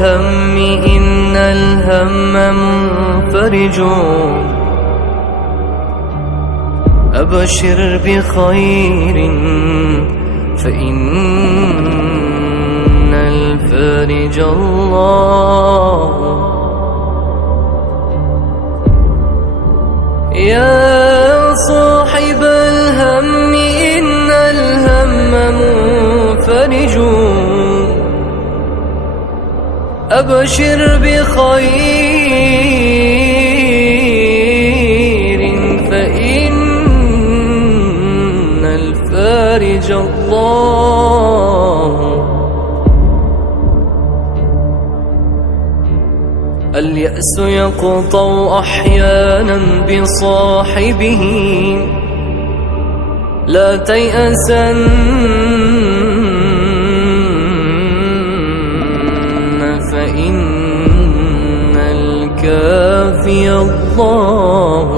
الهم إن الهم منفرج، أبشر بخير فإن الفارج الله. يا صاحب الهم إن الهم منفرج، أبشر بخير فإن الفارج الله. اليأس يقطع أحيانا بصاحبه، لا تيأسن فإن الكافي الله.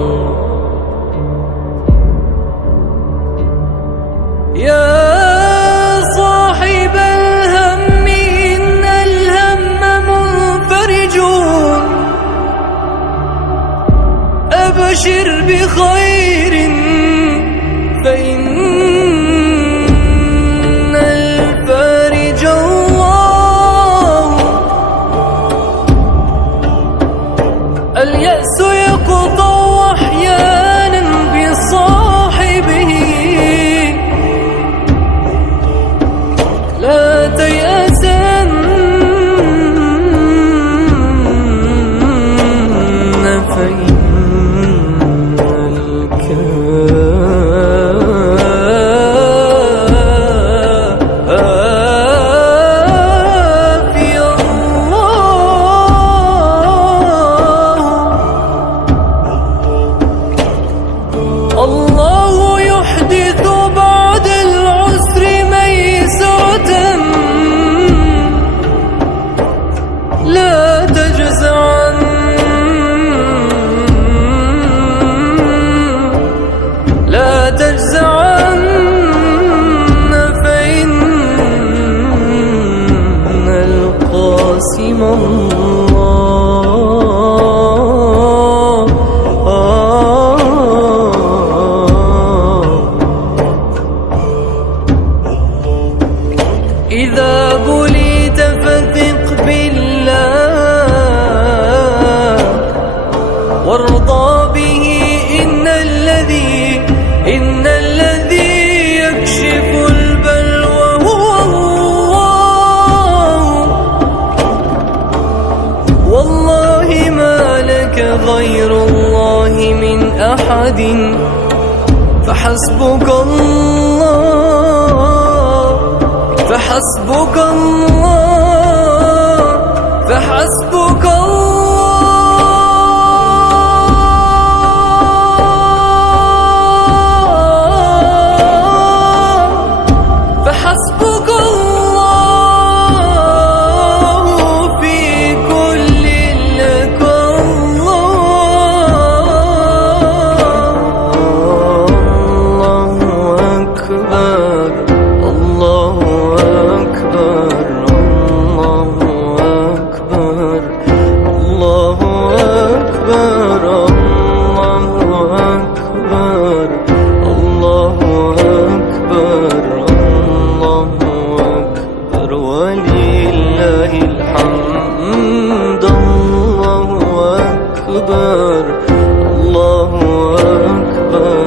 يا صاحب الهم إن الهم منفرج، أبشر بخير فإن الفارج الله. اليأس يقطع أحيانا بصاحبه، لا تيأسن فإن الله يحدث بعد العسر ميسرة، لا تجزعن لا تجزعن فإن القاسم إذا بليت فثق بالله وارضى به، إن الذي يكشف البلوى هو الله. والله ما لك غير الله من أحد، فحسبك الله فحسبك الله فحسبك الله فحسبك الله في كل لك الله. الله أكبر الله أكبر الله أكبر الله أكبر الله أكبر الله أكبر الله أكبر ولله الحمد. الله أكبر الله أكبر.